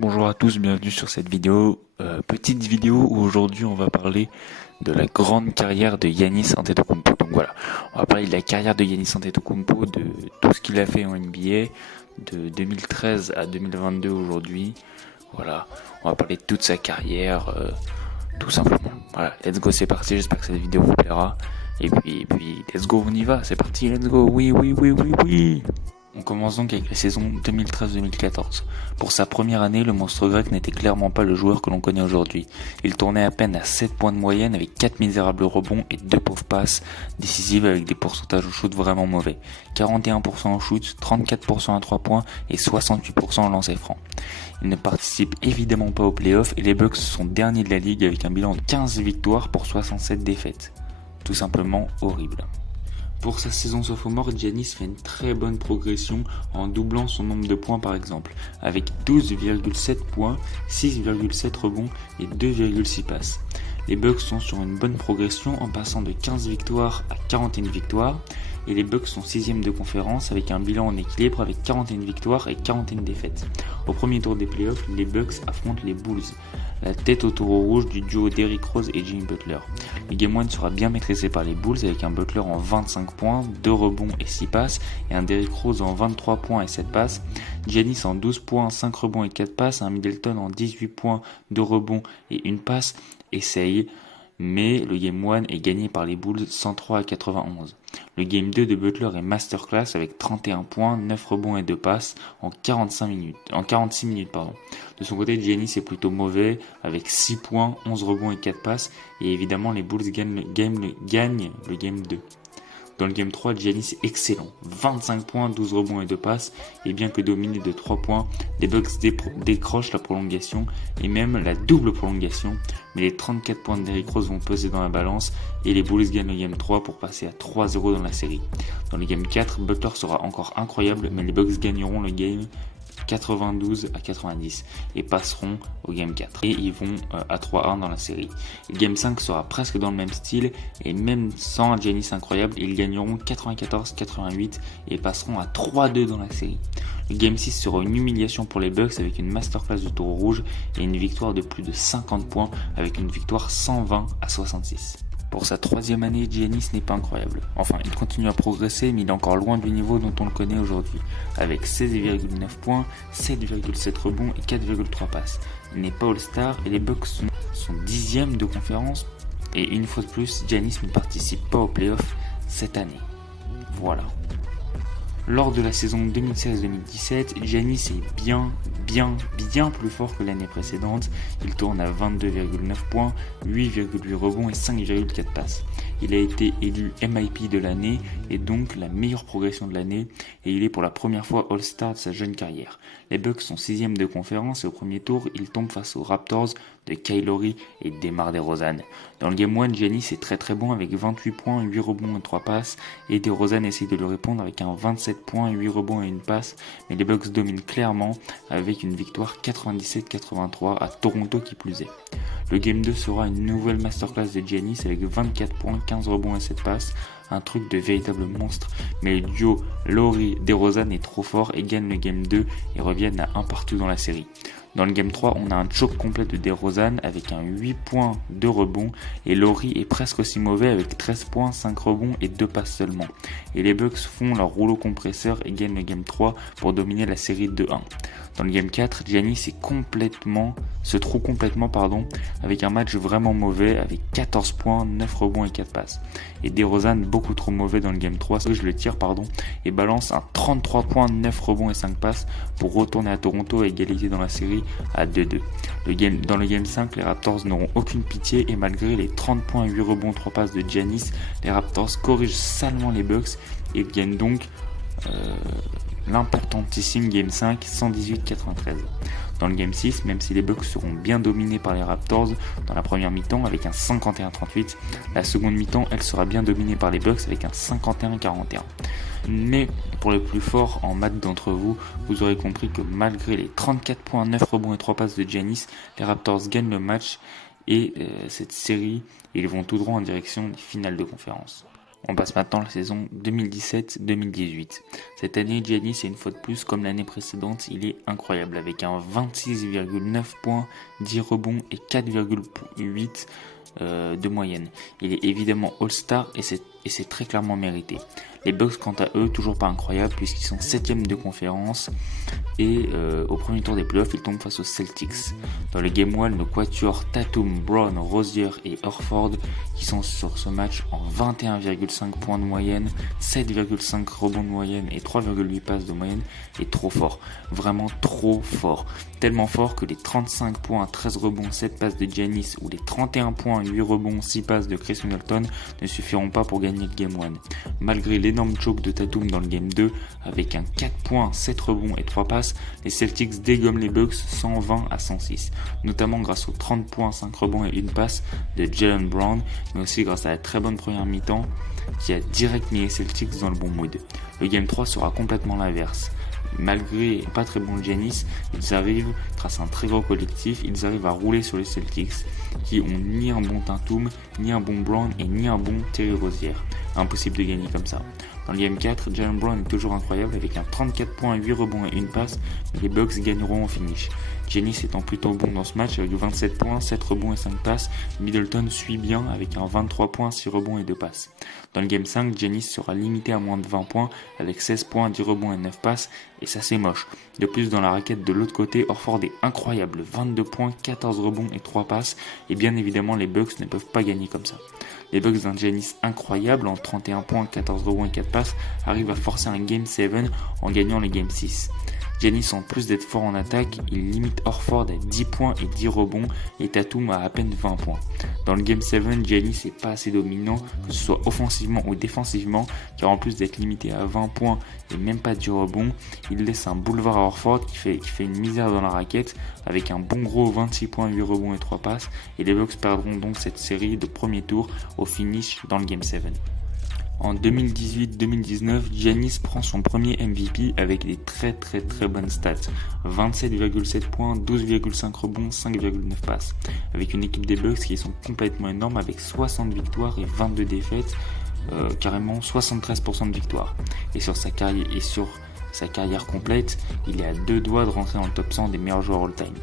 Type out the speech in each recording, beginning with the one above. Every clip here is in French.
Bonjour à tous, bienvenue sur cette vidéo. Petite vidéo où aujourd'hui on va parler de la grande carrière de Giannis Antetokounmpo. Donc voilà, on va parler de la carrière de Giannis Antetokounmpo, de tout ce qu'il a fait en NBA, de 2013 à 2022 aujourd'hui. Voilà, on va parler de toute sa carrière, tout simplement. Voilà, let's go, c'est parti, j'espère que cette vidéo vous plaira. Et puis, let's go, on y va, c'est parti, let's go, oui, oui, oui, oui, oui. On commence donc avec la saison 2013-2014. Pour sa première année, le monstre grec n'était clairement pas le joueur que l'on connaît aujourd'hui. Il tournait à peine à 7 points de moyenne avec 4 misérables rebonds et 2 pauvres passes décisives avec des pourcentages au shoot vraiment mauvais. 41% au shoot, 34% à 3 points et 68% en lancer franc. Il ne participe évidemment pas aux playoffs et les Bucks sont derniers de la ligue avec un bilan de 15 victoires pour 67 défaites. Tout simplement horrible. Pour sa saison sophomore, Giannis fait une très bonne progression en doublant son nombre de points par exemple, avec 12,7 points, 6,7 rebonds et 2,6 passes. Les Bucks sont sur une bonne progression en passant de 15 victoires à 41 victoires, et les Bucks sont 6e de conférence avec un bilan en équilibre avec 41 victoires et 41 défaites. Au premier tour des playoffs, les Bucks affrontent les Bulls, la tête au taureau rouge du duo Derrick Rose et Jimmy Butler. Le Game 1 sera bien maîtrisé par les Bulls avec un Butler en 25 points, 2 rebonds et 6 passes, et un Derrick Rose en 23 points et 7 passes, Giannis en 12 points, 5 rebonds et 4 passes, un Middleton en 18 points, 2 rebonds et 1 passe, essaye, mais le Game 1 est gagné par les Bulls 103 à 91. Le Game 2 de Butler est masterclass avec 31 points, 9 rebonds et 2 passes en 46 minutes. De son côté, Giannis est plutôt mauvais avec 6 points, 11 rebonds et 4 passes, et évidemment les Bulls gagnent le Game 2. Dans le Game 3, Giannis est excellent. 25 points, 12 rebonds et 2 passes. Et bien que dominé de 3 points, les Bucks décrochent la prolongation et même la double prolongation. Mais les 34 points de Derrick Rose vont peser dans la balance et les Bulls gagnent le Game 3 pour passer à 3-0 dans la série. Dans le Game 4, Butler sera encore incroyable, mais les Bucks gagneront le game 92 à 90 et passeront au Game 4 et ils vont à 3-1 dans la série. Le Game 5 sera presque dans le même style et même sans un Giannis incroyable, ils gagneront 94-88 et passeront à 3-2 dans la série. Le Game 6 sera une humiliation pour les Bucks avec une masterclass de taureau rouge et une victoire de plus de 50 points avec une victoire 120 à 66. Pour sa troisième année, Giannis n'est pas incroyable. Enfin, il continue à progresser, mais il est encore loin du niveau dont on le connaît aujourd'hui, avec 16,9 points, 7,7 rebonds et 4,3 passes. Il n'est pas All-Star et les Bucks sont 10e de conférence, et une fois de plus, Giannis ne participe pas aux playoffs cette année. Voilà. Lors de la saison 2016-2017, Giannis est bien plus fort que l'année précédente. Il tourne à 22,9 points, 8,8 rebonds et 5,4 passes. Il a été élu MIP de l'année et donc la meilleure progression de l'année et il est pour la première fois All-Star de sa jeune carrière. Les Bucks sont 6e de conférence et au premier tour, ils tombent face aux Raptors de Kyle Lowry et DeMar DeRozan. Dans le Game 1, Giannis est très bon avec 28 points, 8 rebonds et 3 passes et DeRozan essaye de lui répondre avec un 27 points, 8 rebonds et une passe, mais les Bucks dominent clairement avec une victoire 97-83 à Toronto qui plus est. Le Game 2 sera une nouvelle masterclass de Giannis avec 24 points, 15 rebonds et 7 passes, un truc de véritable monstre, mais le duo Lowry-DeRozan est trop fort et gagne le Game 2 et reviennent à un partout dans la série. Dans le Game 3, on a un choke complet de DeRozan avec un 8 points, 2 rebonds et Lowry est presque aussi mauvais avec 13 points, 5 rebonds et 2 passes seulement. Et les Bucks font leur rouleau compresseur et gagnent le Game 3 pour dominer la série 2-1. Dans le Game 4, Giannis se trouve complètement avec un match vraiment mauvais avec 14 points, 9 rebonds et 4 passes. Et DeRozan beaucoup trop mauvais dans le Game 3, et balance un 33 points, 9 rebonds et 5 passes pour retourner à Toronto et égalité dans la série à 2-2. Dans le Game 5, les Raptors n'auront aucune pitié et malgré les 30 points, 8 rebonds, 3 passes de Giannis, les Raptors corrigent salement les Bucks et gagnent donc l'importantissime Game 5 118-93. Dans le Game 6, même si les Bucks seront bien dominés par les Raptors dans la première mi-temps avec un 51-38, la seconde mi-temps elle sera bien dominée par les Bucks avec un 51-41. Mais pour les plus forts en maths d'entre vous, vous aurez compris que malgré les 34 points, 9 rebonds et 3 passes de Giannis, les Raptors gagnent le match et cette série, ils vont tout droit en direction des finales de conférence. On passe maintenant à la saison 2017-2018. Cette année, Giannis est une fois de plus, comme l'année précédente, il est incroyable avec un 26,9 points, 10 rebonds et 4,8 de moyenne. Il est évidemment All-Star et c'est très clairement mérité. Les Bucks, quant à eux, toujours pas incroyables puisqu'ils sont 7ème de conférence et au premier tour des playoffs, ils tombent face aux Celtics. Dans le Game 1, le quatuor Tatum, Brown, Rozier et Horford qui sont sur ce match en 21,5 points de moyenne, 7,5 rebonds de moyenne et 3,8 passes de moyenne est trop fort. Vraiment trop fort. Tellement fort que les 35 points, 13 rebonds, 7 passes de Giannis ou les 31 points, 8 rebonds, 6 passes de Chris Middleton ne suffiront pas pour gagner le Game 1. Malgré l'énorme choke de Tatum dans le Game 2, avec un 4 points, 7 rebonds et 3 passes, les Celtics dégomment les Bucks 120-106, notamment grâce aux 30 points, 5 rebonds et 1 passe de Jaylen Brown, mais aussi grâce à la très bonne première mi-temps qui a direct mis les Celtics dans le bon mood. Le Game 3 sera complètement l'inverse. Malgré pas très bon Giannis, ils arrivent, grâce à un très gros collectif, ils arrivent à rouler sur les Celtics, qui ont ni un bon Tatum, ni un bon Brown et ni un bon Terry Rozier. Impossible de gagner comme ça. Dans le Game 4, Jaylen Brown est toujours incroyable avec un 34 points, 8 rebonds et 1 passe, mais les Bucks gagneront au finish. Giannis étant plutôt bon dans ce match avec 27 points, 7 rebonds et 5 passes, Middleton suit bien avec un 23 points, 6 rebonds et 2 passes. Dans le Game 5, Giannis sera limité à moins de 20 points avec 16 points, 10 rebonds et 9 passes, et ça c'est moche. De plus, dans la raquette de l'autre côté, Horford est incroyable, 22 points, 14 rebonds et 3 passes, et bien évidemment les Bucks ne peuvent pas gagner comme ça. Les Bucks d'un Giannis incroyable en 31 points, 14 rebonds et 4 passes arrivent à forcer un Game 7 en gagnant le Game 6. Giannis, en plus d'être fort en attaque, il limite Horford à 10 points et 10 rebonds et Tatum à peine 20 points. Dans le Game 7, Giannis n'est pas assez dominant, que ce soit offensivement ou défensivement, car en plus d'être limité à 20 points et même pas 10 rebonds, il laisse un boulevard à Horford qui fait une misère dans la raquette avec un bon gros 26 points, 8 rebonds et 3 passes, et les Bucks perdront donc cette série de premier tour au finish dans le Game 7. En 2018-2019, Giannis prend son premier MVP avec des très bonnes stats. 27,7 points, 12,5 rebonds, 5,9 passes. Avec une équipe des Bucks qui sont complètement énormes avec 60 victoires et 22 défaites, carrément 73% de victoires. Et sur sa carrière complète, il est à 2 doigts de rentrer dans le top 100 des meilleurs joueurs all-time.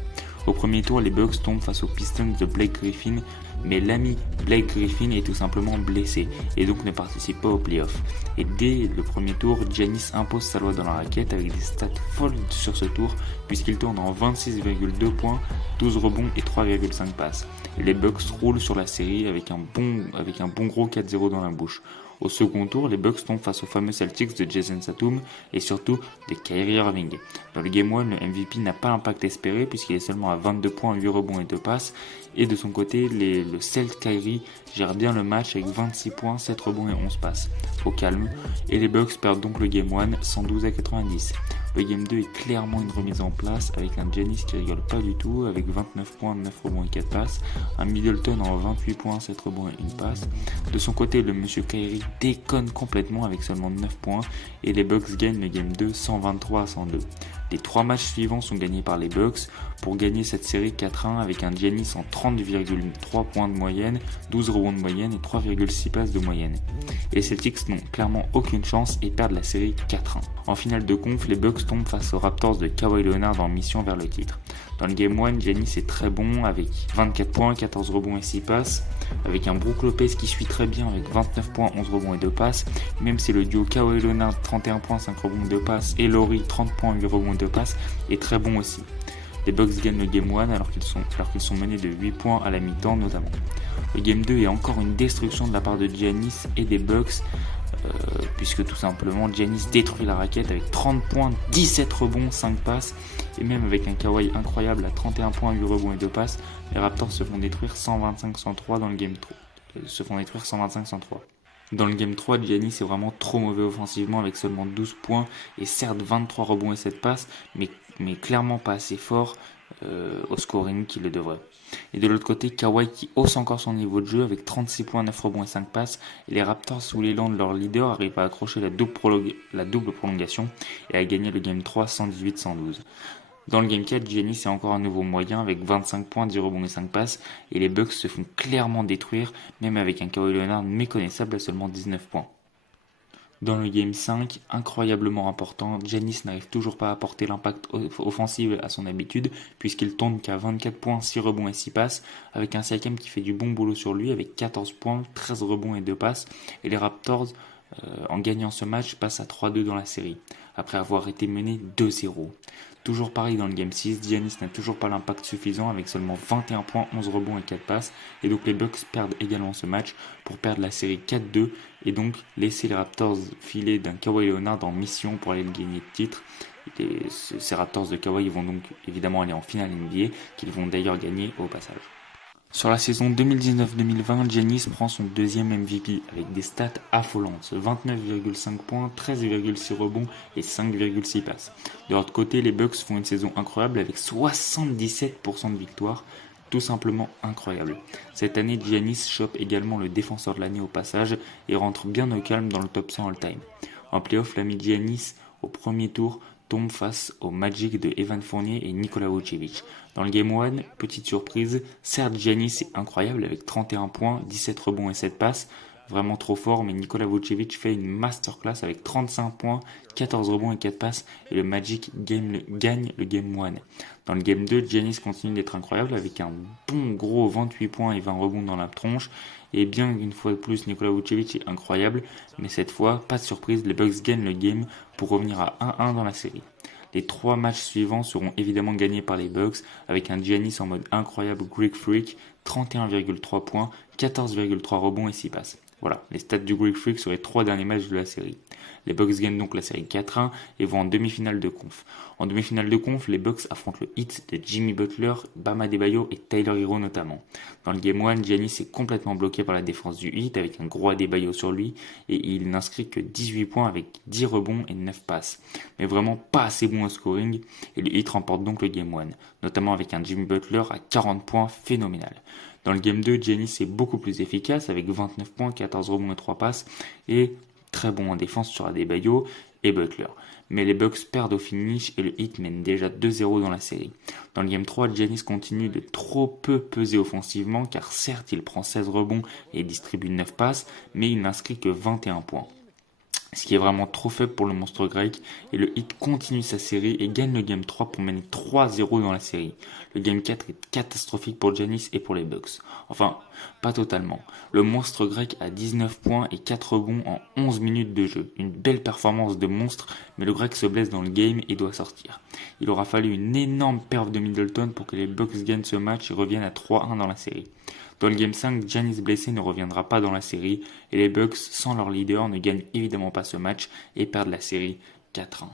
Au premier tour, les Bucks tombent face aux Pistons de Blake Griffin, mais l'ami Blake Griffin est tout simplement blessé et donc ne participe pas aux playoffs. Et dès le premier tour, Giannis impose sa loi dans la raquette avec des stats folles sur ce tour puisqu'il tourne en 26,2 points, 12 rebonds et 3,5 passes. Et les Bucks roulent sur la série avec un bon gros 4-0 dans la bouche. Au second tour, les Bucks tombent face aux fameux Celtics de Jason Tatum et surtout de Kyrie Irving. Dans le Game 1, le MVP n'a pas l'impact espéré puisqu'il est seulement à 22 points, 8 rebonds et 2 passes. Et de son côté, le Celt Kyrie gère bien le match avec 26 points, 7 rebonds et 11 passes. Au calme. Et les Bucks perdent donc le Game 1 112-90. Le Game 2 est clairement une remise en place avec un Giannis qui rigole pas du tout avec 29 points, 9 rebonds et 4 passes, un Middleton en 28 points, 7 rebonds et 1 passe. De son côté, le monsieur Kyrie déconne complètement avec seulement 9 points et les Bucks gagnent le Game 2 123-102. Les 3 matchs suivants sont gagnés par les Bucks pour gagner cette série 4-1 avec un Giannis en 30,3 points de moyenne, 12 rebonds de moyenne et 3,6 passes de moyenne. Et les Celtics n'ont clairement aucune chance et perdent la série 4-1. En finale de conf, les Bucks tombent face aux Raptors de Kawhi Leonard en mission vers le titre. Dans le Game 1, Giannis est très bon avec 24 points, 14 rebonds et 6 passes, avec un Brook Lopez qui suit très bien avec 29 points, 11 rebonds et 2 passes, même si le duo Kawhi Leonard 31 points, 5 rebonds et 2 passes et Laurie 30 points, 8 rebonds et 2 passes est très bon aussi. Les Bucks gagnent le Game 1 alors qu'ils sont menés de 8 points à la mi-temps notamment. Le Game 2 est encore une destruction de la part de Giannis et des Bucks puisque tout simplement Giannis détruit la raquette avec 30 points, 17 rebonds, 5 passes et même avec un Kawhi incroyable à 31 points, 8 rebonds et 2 passes, les Raptors se font détruire 125-103 dans le Game 3. Dans le Game 3, Giannis est vraiment trop mauvais offensivement avec seulement 12 points et certes 23 rebonds et 7 passes, mais clairement pas assez fort au scoring qu'il le devrait. Et de l'autre côté, Kawhi qui hausse encore son niveau de jeu avec 36 points, 9 rebonds et 5 passes. Et les Raptors, sous l'élan de leur leader, arrivent à accrocher la double prolongation et à gagner le Game 3 118-112. Dans le Game 4, Giannis est encore un nouveau moyen avec 25 points, 10 rebonds et 5 passes, et les Bucks se font clairement détruire, même avec un Kawhi Leonard méconnaissable à seulement 19 points. Dans le Game 5, incroyablement important, Giannis n'arrive toujours pas à apporter l'impact offensif à son habitude, puisqu'il tombe qu'à 24 points, 6 rebonds et 6 passes, avec un Siakam qui fait du bon boulot sur lui, avec 14 points, 13 rebonds et 2 passes, et les Raptors, en gagnant ce match, passent à 3-2 dans la série, après avoir été menés 2-0. Toujours pareil dans le Game 6, Giannis n'a toujours pas l'impact suffisant avec seulement 21 points, 11 rebonds et 4 passes, et donc les Bucks perdent également ce match pour perdre la série 4-2 et donc laisser les Raptors filer d'un Kawhi Leonard en mission pour aller le gagner de titre. Ces Raptors de Kawhi vont donc évidemment aller en finale NBA, qu'ils vont d'ailleurs gagner au passage. Sur la saison 2019-2020, Giannis prend son deuxième MVP avec des stats affolantes, 29,5 points, 13,6 rebonds et 5,6 passes. De l'autre côté, les Bucks font une saison incroyable avec 77% de victoires, tout simplement incroyable. Cette année, Giannis chope également le défenseur de l'année au passage et rentre bien au calme dans le top 100 all-time. En playoff, l'ami Giannis, au premier tour, tombe face au Magic de Evan Fournier et Nikola Vucevic. Dans le Game 1, petite surprise, certes Giannis est incroyable avec 31 points, 17 rebonds et 7 passes, vraiment trop fort, mais Nikola Vucevic fait une masterclass avec 35 points, 14 rebonds et 4 passes, et le Magic gagne le Game 1. Dans le Game 2, Giannis continue d'être incroyable avec un bon gros 28 points et 20 rebonds dans la tronche, et bien une fois de plus, Nikola Vucevic est incroyable, mais cette fois, pas de surprise, les Bucks gagnent le game pour revenir à 1-1 dans la série. Les 3 matchs suivants seront évidemment gagnés par les Bucks avec un Giannis en mode incroyable Greek Freak, 31,3 points, 14,3 rebonds et 6 passes. Voilà, les stats du Greek Freak sur les 3 derniers matchs de la série. Les Bucks gagnent donc la série 4-1 et vont en demi-finale de conf. En demi-finale de conf, les Bucks affrontent le Heat de Jimmy Butler, Bam Adebayo et Tyler Hero notamment. Dans le Game 1, Giannis est complètement bloqué par la défense du Heat avec un gros Adebayo sur lui et il n'inscrit que 18 points avec 10 rebonds et 9 passes. Mais vraiment pas assez bon au scoring et le Heat remporte donc le Game 1, notamment avec un Jimmy Butler à 40 points phénoménal. Dans le Game 2, Giannis est beaucoup plus efficace avec 29 points, 14 rebonds et 3 passes et très bon en défense sur Adebayo et Butler. Mais les Bucks perdent au finish et le Heat mène déjà 2-0 dans la série. Dans le Game 3, Giannis continue de trop peu peser offensivement car certes il prend 16 rebonds et distribue 9 passes, mais il n'inscrit que 21 points. Ce qui est vraiment trop faible pour le monstre grec, et le Heat continue sa série et gagne le Game 3 pour mener 3-0 dans la série. Le Game 4 est catastrophique pour Giannis et pour les Bucks. Enfin, pas totalement. Le monstre grec a 19 points et 4 rebonds en 11 minutes de jeu. Une belle performance de monstre, mais le grec se blesse dans le game et doit sortir. Il aura fallu une énorme perf de Middleton pour que les Bucks gagnent ce match et reviennent à 3-1 dans la série. Dans le Game 5, Giannis blessé ne reviendra pas dans la série et les Bucks, sans leur leader, ne gagnent évidemment pas ce match et perdent la série 4-1.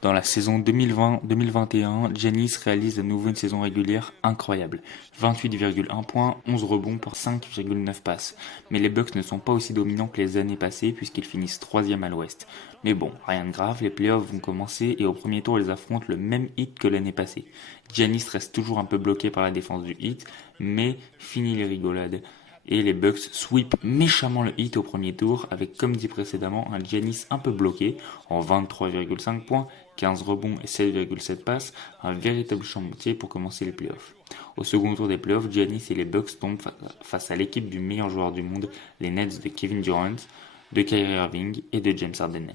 Dans la saison 2020-2021, Giannis réalise à nouveau une saison régulière incroyable. 28,1 points, 11 rebonds pour 5,9 passes. Mais les Bucks ne sont pas aussi dominants que les années passées puisqu'ils finissent 3e à l'ouest. Mais bon, rien de grave, les playoffs vont commencer et au premier tour ils affrontent le même Heat que l'année passée. Giannis reste toujours un peu bloqué par la défense du Heat, mais fini les rigolades. Et les Bucks sweep méchamment le Heat au premier tour avec, comme dit précédemment, un Giannis un peu bloqué en 23,5 points, 15 rebonds et 7,7 passes, un véritable chantier pour commencer les playoffs. Au second tour des playoffs, Giannis et les Bucks tombent face à l'équipe du meilleur joueur du monde, les Nets de Kevin Durant, de Kyrie Irving et de James Harden.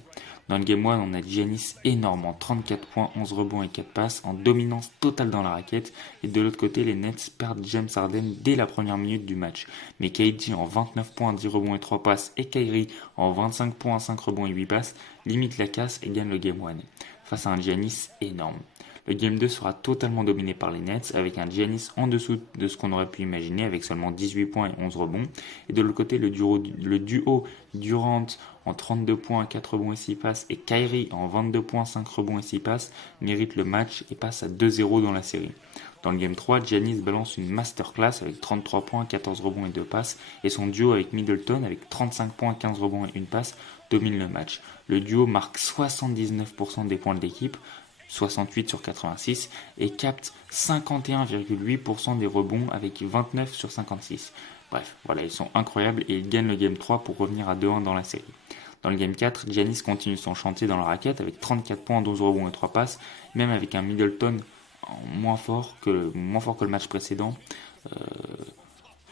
Dans le Game 1, on a Giannis énorme en 34 points, 11 rebonds et 4 passes, en dominance totale dans la raquette. Et de l'autre côté, les Nets perdent James Harden dès la première minute du match. Mais KD en 29 points, 10 rebonds et 3 passes et Kyrie en 25 points, 5 rebonds et 8 passes limite la casse et gagne le Game 1 face à un Giannis énorme. Le Game 2 sera totalement dominé par les Nets avec un Giannis en dessous de ce qu'on aurait pu imaginer avec seulement 18 points et 11 rebonds. Et de l'autre côté, le duo Durant en 32 points, 4 rebonds et 6 passes et Kyrie en 22 points, 5 rebonds et 6 passes mérite le match et passe à 2-0 dans la série. Dans le Game 3, Giannis balance une masterclass avec 33 points, 14 rebonds et 2 passes et son duo avec Middleton avec 35 points, 15 rebonds et 1 passe domine le match. Le duo marque 79% des points de l'équipe, 68 sur 86 et capte 51,8% des rebonds avec 29 sur 56. Bref, voilà, ils sont incroyables et ils gagnent le Game 3 pour revenir à 2-1 dans la série. Dans le game 4, Giannis continue son chantier dans la raquette avec 34 points, 12 rebonds et 3 passes, même avec un Middleton moins fort que le match précédent.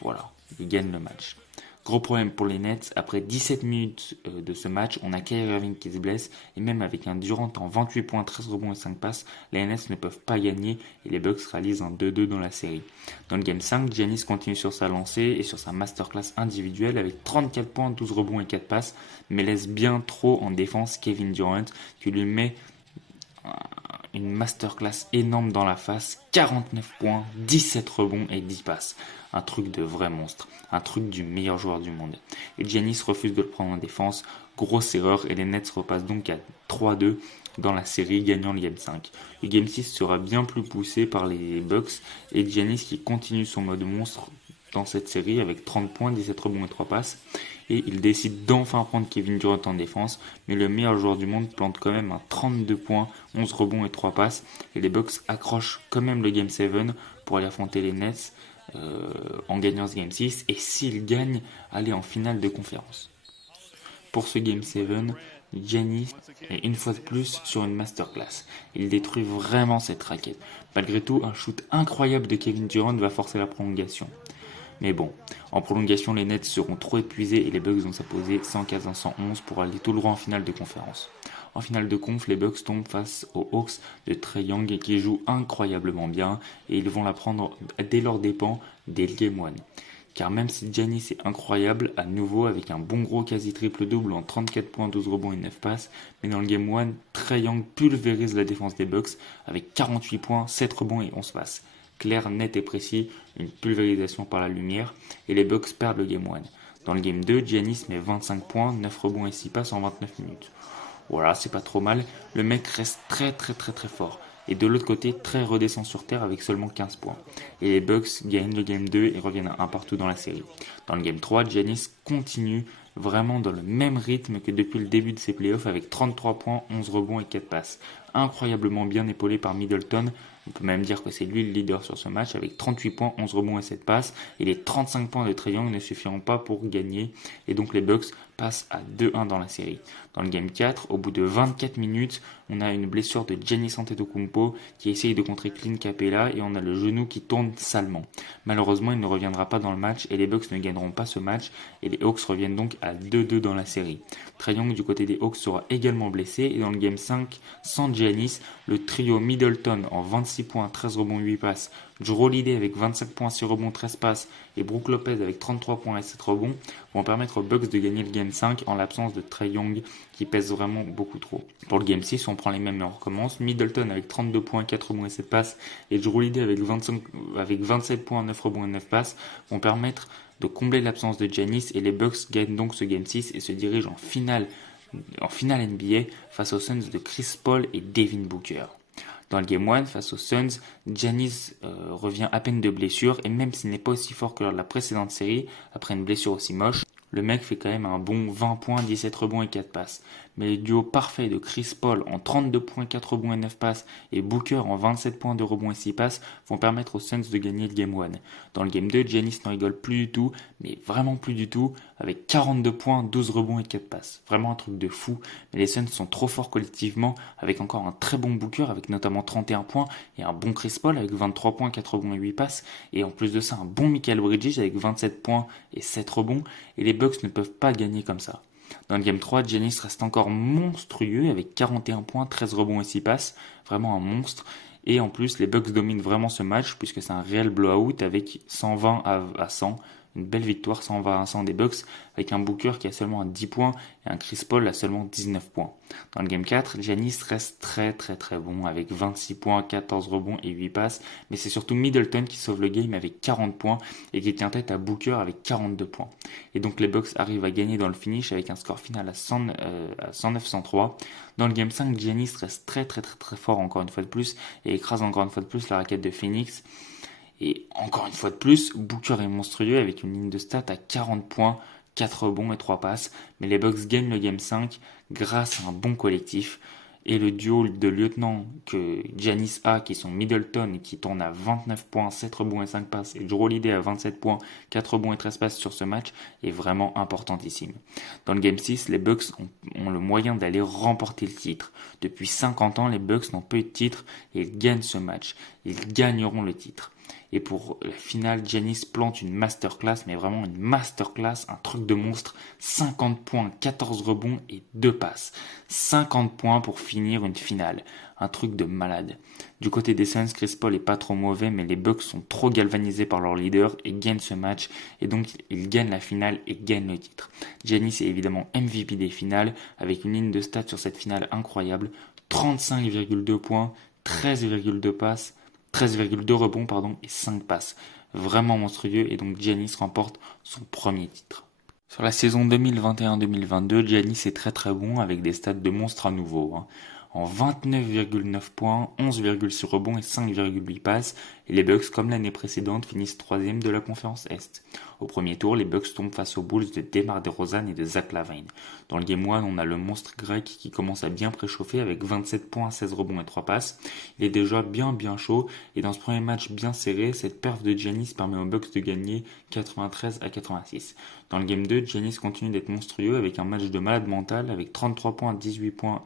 Voilà, il gagne le match. Gros problème pour les Nets, après 17 minutes de ce match, on a Kyrie Irving qui se blesse, et même avec un Durant en 28 points, 13 rebonds et 5 passes, les Nets ne peuvent pas gagner, et les Bucks réalisent un 2-2 dans la série. Dans le game 5, Giannis continue sur sa lancée et sur sa masterclass individuelle avec 34 points, 12 rebonds et 4 passes, mais laisse bien trop en défense Kevin Durant, qui lui met une masterclass énorme dans la face, 49 points, 17 rebonds et 10 passes. Un truc de vrai monstre, un truc du meilleur joueur du monde. Et Giannis refuse de le prendre en défense, grosse erreur, et les Nets repassent donc à 3-2 dans la série, gagnant le game 5. Le game 6 sera bien plus poussé par les Bucks, et Giannis qui continue son mode monstre dans cette série avec 30 points, 17 rebonds et 3 passes. Et il décide d'enfin prendre Kevin Durant en défense, mais le meilleur joueur du monde plante quand même un 32 points, 11 rebonds et 3 passes, et les Bucks accrochent quand même le game 7 pour aller affronter les Nets en gagnant ce game 6, et s'ils gagnent, aller en finale de conférence. Pour ce game 7, Giannis est une fois de plus sur une masterclass. Il détruit vraiment cette raquette. Malgré tout, un shoot incroyable de Kevin Durant va forcer la prolongation. Mais bon, en prolongation, les Nets seront trop épuisés et les Bucks vont s'imposer 115 à 111 pour aller tout droit en finale de conférence. En finale de conf, les Bucks tombent face aux Hawks de Trae Young qui jouent incroyablement bien et ils vont la prendre dès leurs dépens dès le game 1. Car même si Giannis est incroyable, à nouveau avec un bon gros quasi triple-double en 34 points, 12 rebonds et 9 passes, mais dans le game 1, Trae Young pulvérise la défense des Bucks avec 48 points, 7 rebonds et 11 passes. Clair, net et précis, une pulvérisation par la lumière, et les Bucks perdent le game 1. Dans le game 2, Giannis met 25 points, 9 rebonds et 6 passes en 29 minutes. Voilà, c'est pas trop mal, le mec reste très fort. Et de l'autre côté, Trae redescend sur terre avec seulement 15 points. Et les Bucks gagnent le game 2 et reviennent à un partout dans la série. Dans le game 3, Giannis continue vraiment dans le même rythme que depuis le début de ses playoffs avec 33 points, 11 rebonds et 4 passes. Incroyablement bien épaulé par Middleton. On peut même dire que c'est lui le leader sur ce match avec 38 points, 11 rebonds et 7 passes. Et les 35 points de Trae Young ne suffiront pas pour gagner. Et donc les Bucks passent à 2-1 dans la série. Dans le game 4, au bout de 24 minutes, on a une blessure de Giannis Antetokounmpo qui essaye de contrer Clint Capela et on a le genou qui tourne salement. Malheureusement, il ne reviendra pas dans le match et les Bucks ne gagneront pas ce match et les Hawks reviennent donc à 2-2 dans la série. Trae Young du côté des Hawks sera également blessé et dans le game 5, sans Giannis, le trio Middleton en 26 points, 13 rebonds, 8 passes, Jrue Holiday avec 25 points, 6 rebonds, 13 passes et Brook Lopez avec 33 points et 7 rebonds vont permettre aux Bucks de gagner le game 5 en l'absence de Trae Young qui pèse vraiment beaucoup trop. Pour le game 6, on prend les mêmes et on recommence. Middleton avec 32 points, 4 rebonds et 7 passes et Jrue Holiday avec 27 points, 9 rebonds et 9 passes vont permettre de combler l'absence de Giannis et les Bucks gagnent donc ce game 6 et se dirigent en finale NBA face aux Suns de Chris Paul et Devin Booker. Dans le game 1, face aux Suns, Giannis revient à peine de blessure et même s'il n'est pas aussi fort que lors de la précédente série, après une blessure aussi moche, le mec fait quand même un bon 20 points, 17 rebonds et 4 passes. Mais le duo parfait de Chris Paul en 32 points, 4 rebonds et 9 passes et Booker en 27 points, 2 rebonds et 6 passes vont permettre aux Suns de gagner le game 1. Dans le game 2, Giannis n'en rigole plus du tout, mais vraiment plus du tout, avec 42 points, 12 rebonds et 4 passes. Vraiment un truc de fou, mais les Suns sont trop forts collectivement, avec encore un très bon Booker, avec notamment 31 points, et un bon Chris Paul avec 23 points, 4 rebonds et 8 passes, et en plus de ça, un bon Mikal Bridges avec 27 points et 7 rebonds, et les Bucks ne peuvent pas gagner comme ça. Dans le game 3, Giannis reste encore monstrueux avec 41 points, 13 rebonds et 6 passes, vraiment un monstre. Et en plus, les Bucks dominent vraiment ce match puisque c'est un réel blowout avec 120 à 100. Une belle victoire 120 à 100 des Bucks avec un Booker qui a seulement 10 points et un Chris Paul à seulement 19 points. Dans le game 4, Giannis reste très bon avec 26 points, 14 rebonds et 8 passes, mais c'est surtout Middleton qui sauve le game avec 40 points et qui tient tête à Booker avec 42 points. Et donc les Bucks arrivent à gagner dans le finish avec un score final à 109-103. Dans le game 5, Giannis reste très fort encore une fois de plus et écrase encore une fois de plus la raquette de Phoenix. Et encore une fois de plus, Booker est monstrueux avec une ligne de stats à 40 points, 4 rebonds et 3 passes. Mais les Bucks gagnent le game 5 grâce à un bon collectif. et le duo de lieutenant que Giannis a, qui sont Middleton, qui tourne à 29 points, 7 rebonds et 5 passes, et Jrue Holiday à 27 points, 4 rebonds et 13 passes sur ce match, est vraiment importantissime. Dans le Game 6, les Bucks ont le moyen d'aller remporter le titre. Depuis 50 ans, les Bucks n'ont pas eu de titre et ils gagnent ce match. Ils gagneront le titre. Et pour la finale, Giannis plante une masterclass, mais vraiment une masterclass, un truc de monstre. 50 points, 14 rebonds et 2 passes. 50 points pour finir une finale. Un truc de malade. Du côté des Suns, Chris Paul est pas trop mauvais, mais les Bucks sont trop galvanisés par leur leader et gagnent ce match. Et donc, ils gagnent la finale et gagnent le titre. Giannis est évidemment MVP des finales, avec une ligne de stats sur cette finale incroyable. 35,2 points, 13,2 passes, 13,2 rebonds et 5 passes. Vraiment monstrueux et donc Giannis remporte son premier titre. Sur la saison 2021-2022, Giannis est très très bon avec des stats de monstre à nouveau. En 29,9 points, 11,6 rebonds et 5,8 passes. Et les Bucks, comme l'année précédente, finissent 3e de la conférence Est. Au premier tour, les Bucks tombent face aux Bulls de DeMar DeRozan et de Zach LaVine. Dans le Game 1, on a le monstre grec qui commence à bien préchauffer avec 27 points, 16 rebonds et 3 passes. Il est déjà bien chaud et dans ce premier match bien serré, cette perf de Giannis permet aux Bucks de gagner 93-86. Dans le Game 2, Giannis continue d'être monstrueux avec un match de malade mental avec 33 points, 18 points,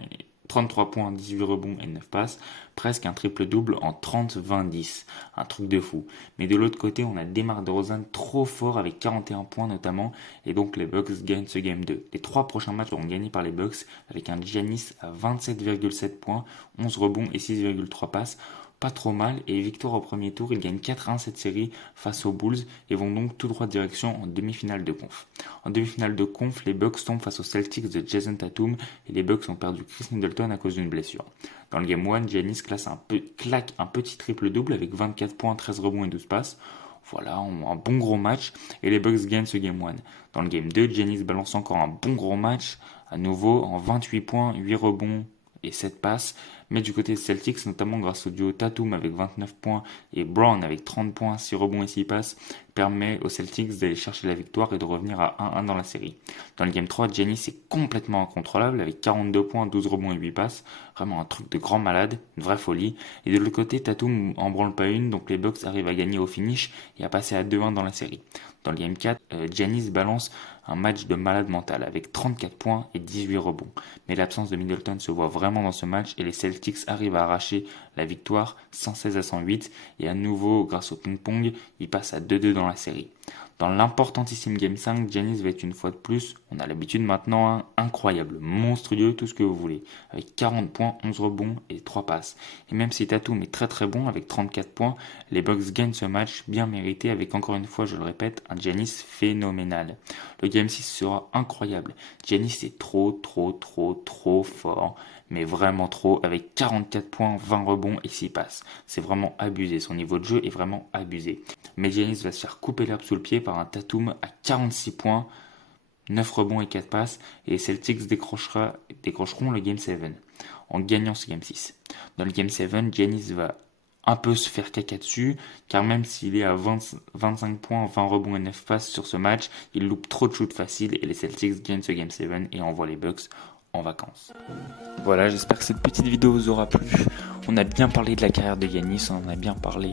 18 rebonds et 9 passes, presque un triple-double en 30-20-10, un truc de fou. Mais de l'autre côté, on a DeMar DeRozan trop fort avec 41 points notamment, et donc les Bucks gagnent ce Game 2. Les 3 prochains matchs seront gagnés par les Bucks avec un Giannis à 27,7 points, 11 rebonds et 6,3 passes. Pas trop mal, et victoire au premier tour, ils gagnent 4-1 cette série face aux Bulls et vont donc tout droit direction en demi-finale de conf. En demi-finale de conf, les Bucks tombent face aux Celtics de Jason Tatum et les Bucks ont perdu Chris Middleton à cause d'une blessure. Dans le Game 1, Giannis claque un petit triple-double avec 24 points, 13 rebonds et 12 passes. Voilà, un bon gros match et les Bucks gagnent ce Game 1. Dans le Game 2, Giannis balance encore un bon gros match, à nouveau en 28 points, 8 rebonds et 7 passes, mais du côté des Celtics, notamment grâce au duo Tatum avec 29 points et Brown avec 30 points, 6 rebonds et 6 passes, permet aux Celtics d'aller chercher la victoire et de revenir à 1-1 dans la série. Dans le Game 3, Giannis est complètement incontrôlable avec 42 points, 12 rebonds et 8 passes, vraiment un truc de grand malade, une vraie folie. Et de l'autre côté, Tatum en branle pas une, donc les Bucks arrivent à gagner au finish et à passer à 2-1 dans la série. Dans le Game 4, Giannis balance un match de malade mental avec 34 points et 18 rebonds. Mais l'absence de Middleton se voit vraiment dans ce match et les Celtics arrivent à arracher la victoire 116-108 et à nouveau grâce au ping-pong, ils passent à 2-2 dans la série. Dans l'importantissime Game 5, Giannis va être une fois de plus, on a l'habitude maintenant, incroyable, monstrueux, tout ce que vous voulez, avec 40 points, 11 rebonds et 3 passes. Et même si Tatum est très très bon avec 34 points, les Bucks gagnent ce match bien mérité avec encore une fois, je le répète, un Giannis phénoménal. Le Game 6 sera incroyable. Giannis est trop fort, mais vraiment trop, avec 44 points, 20 rebonds et 6 passes. C'est vraiment abusé, son niveau de jeu est vraiment abusé. Mais Giannis va se faire couper l'herbe sous le pied par un Tatum à 46 points, 9 rebonds et 4 passes, et les Celtics décrocheront le Game 7 en gagnant ce Game 6. Dans le Game 7, Giannis va un peu se faire caca dessus, car même s'il est à 25 points, 20 rebonds et 9 passes sur ce match, il loupe trop de shoots faciles et les Celtics gagnent ce Game 7 et envoient les Bucks en vacances. Voilà, j'espère que cette petite vidéo vous aura plu. On a bien parlé de la carrière de Giannis, on en a bien parlé.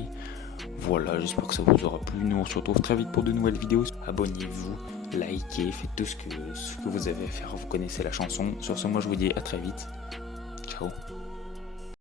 Voilà, j'espère que ça vous aura plu. Nous on se retrouve très vite pour de nouvelles vidéos. Abonnez-vous, likez, faites tout ce que vous avez à faire. Vous connaissez la chanson. Sur ce, moi je vous dis à très vite. Ciao.